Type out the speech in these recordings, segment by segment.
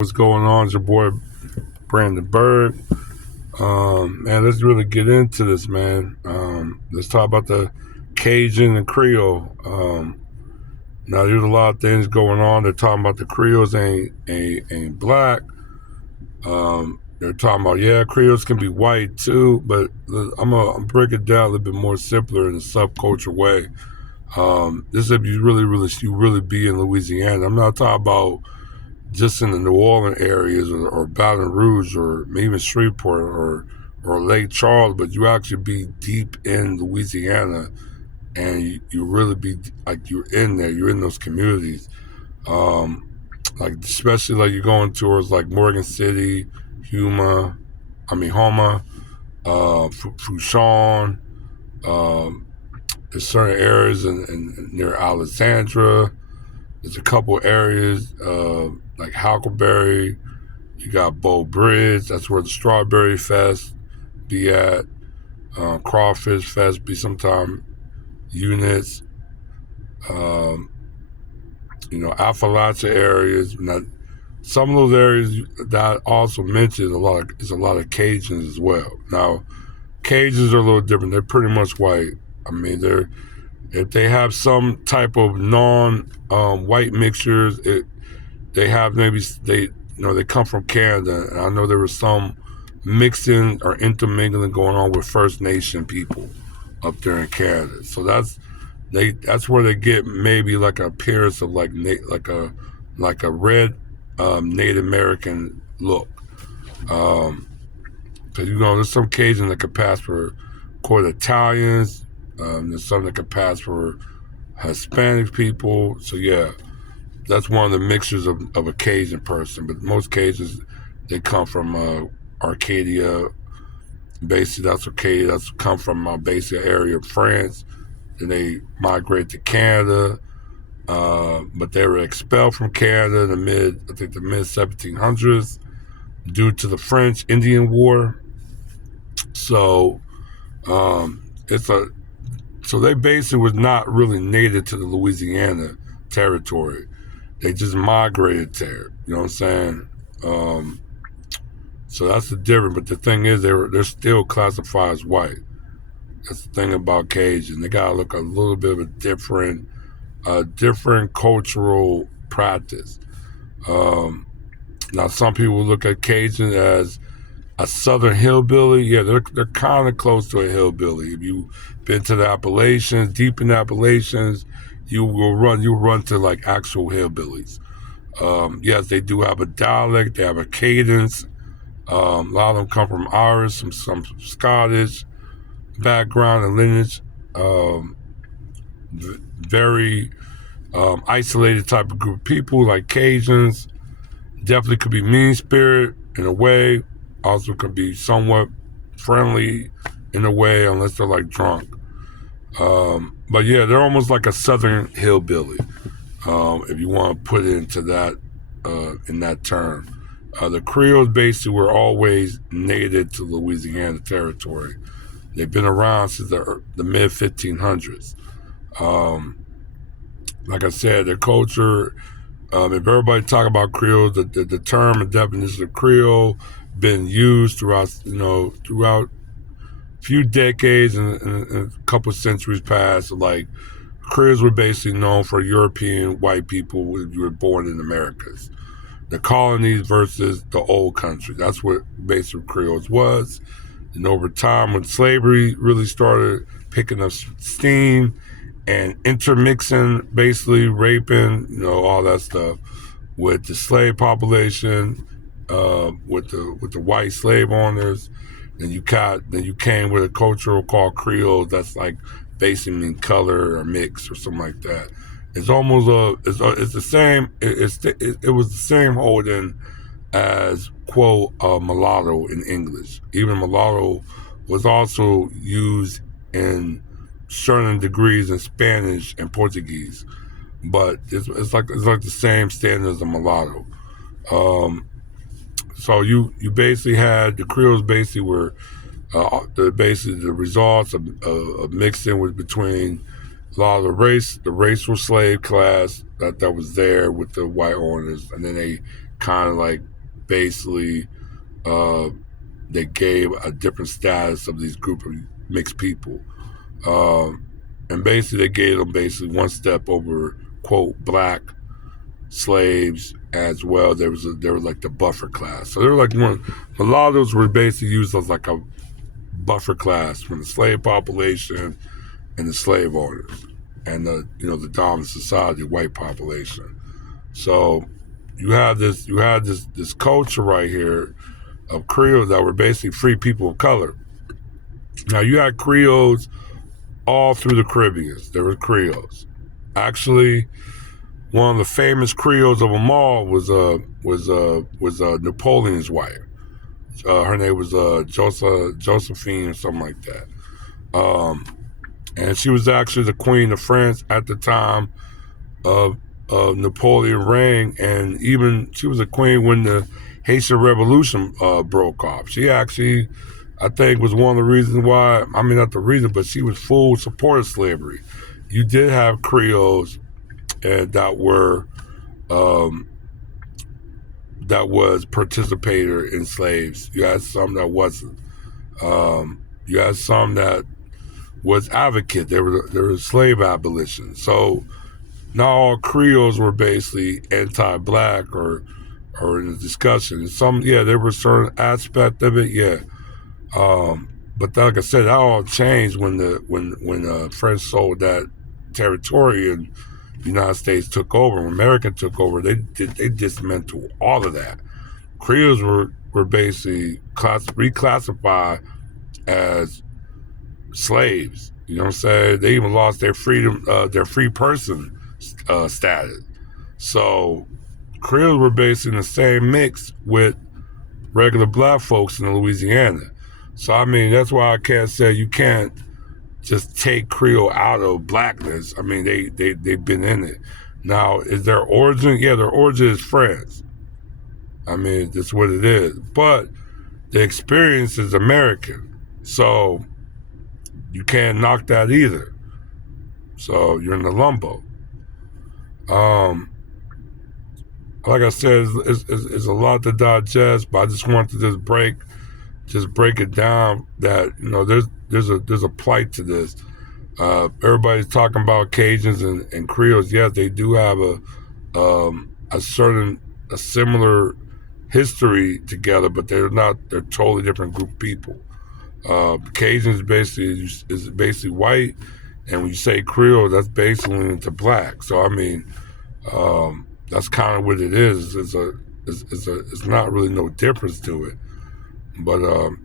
What's going on? It's your boy Brandon Bird. Man, let's really get into this, man. Let's talk about the Cajun and Creole. Now, there's a lot of things going on. They're talking about the Creoles ain't black. They're talking about Creoles can be white too, but I'm break it down a little bit more simpler in a subculture way. This if you really be in Louisiana. I'm not talking about just in the New Orleans areas or Baton Rouge or even Shreveport or Lake Charles, but you actually be deep in Louisiana and you really be like you're in there, you're in those communities. Um, like especially like you're going towards like Morgan City, Homa, Fouchon. Um, there's certain areas in near Alexandra. There's a couple areas like Huckleberry. You got Bow Bridge. That's where the Strawberry Fest be at. Crawfish Fest be sometime. Units. Um, Appalachia areas. Now, some of those areas that I also mentioned is a lot of Cajuns as well. Now, Cajuns are a little different. They're pretty much white. I mean, they're if they have some type of non white mixtures, they have maybe they come from Canada, and I know there was some mixing or intermingling going on with First Nation people up there in Canada. So that's where they get maybe like an appearance of like a red Native American look. Because there's some Cajun that could pass for quote Italians. There's some that could pass for Hispanic people. So yeah, that's one of the mixtures of a Cajun person. But most Cajuns, they come from Arcadia. Basically, that's Arcadia. That's come from basically area of France. Then they migrate to Canada. But they were expelled from Canada in the mid 1700s due to the French Indian War. So it's a so they basically was not really native to the Louisiana territory. They just migrated there. You know what I'm saying? Um, so that's the difference. But the thing is, they're still classified as white. That's the thing about Cajun. They gotta look a little bit of a different cultural practice. Um, Now, some people look at Cajun as a southern hillbilly. Yeah, they're kind of close to a hillbilly. If you've been to the Appalachians, deep in the Appalachians, you'll run to like actual hillbillies. Yes, they do have a dialect. They have a cadence. A lot of them come from Irish, some Scottish background and lineage. Um, Very isolated type of group of people like Cajuns. Definitely could be mean spirit in a way. Also could be somewhat friendly in a way, unless they're like drunk. But yeah, they're almost like a southern hillbilly. If you want to put it into that in that term. The Creoles basically were always native to Louisiana territory. They've been around since the mid 1500s. Um, like I said, their culture. If everybody talk about Creole, the term and definition of Creole been used throughout a few decades and a couple of centuries past. Like Creoles were basically known for European white people who were born in the Americas. The colonies versus the old country. That's what basically Creoles was. And over time, when slavery really started picking up steam and intermixing, basically raping, all that stuff with the slave population, with the white slave owners, then you came with a cultural called Creole that's like basically mean color or mix or something like that. It's almost it's the same. It was the same holding as quote mulatto in English. Even mulatto was also used in certain degrees in Spanish and Portuguese, but it's like the same standard as a mulatto. Um, so you basically had the Creoles basically were the results of mixing with between a lot of the racial slave class that was there with the white owners, and then they kind of like basically uh, they gave a different status of these group of mixed people. Um, and basically they gave them basically one step over, quote, black slaves as well. They were like the buffer class. So they were like one, mulattoes were basically used as like a buffer class from the slave population and the slave owners and the dominant society, white population. So you had this culture right here of Creoles that were basically free people of color. Now you had Creoles all through the Caribbean. There were Creoles. Actually, one of the famous Creoles of them all was Napoleon's wife. Her name was Josephine or something like that. And she was actually the Queen of France at the time of Napoleon reign, and even she was a queen when the Haitian Revolution broke off. She actually, I think, was one of the reasons why. I mean, not the reason, but she was full support of slavery. You did have Creoles that were that was participator in slaves. You had some that wasn't. You had some that was advocate. There were slave abolition. So not all Creoles were basically anti-black or in the discussion. Some, yeah, there were certain aspect of it, yeah. But like I said, that all changed when French sold that territory and the United States took over. When America took over, they dismantled all of that. Creoles were basically reclassified as slaves. You know what I'm saying? They even lost their freedom, their free person status. So Creoles were basically in the same mix with regular black folks in Louisiana. So I mean, that's why I can't say you can't just take Creole out of blackness. I mean, they've been in it. Now, is their origin? Yeah, their origin is France. I mean, that's what it is. But the experience is American. So you can't knock that either. So you're in the lumbo. Like I said, it's a lot to digest, but I just wanted to just break it down that there's a plight to this. Everybody's talking about Cajuns and Creoles. Yes, they do have a similar history together, but they're not. They're totally different group of people. Cajuns is basically white, and when you say Creole, that's basically into black. So I mean, that's kind of what it is. It's not really no difference to it. But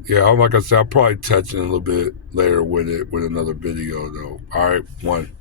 yeah, like I said, I'll probably touch it a little bit later with another video though. All right, one.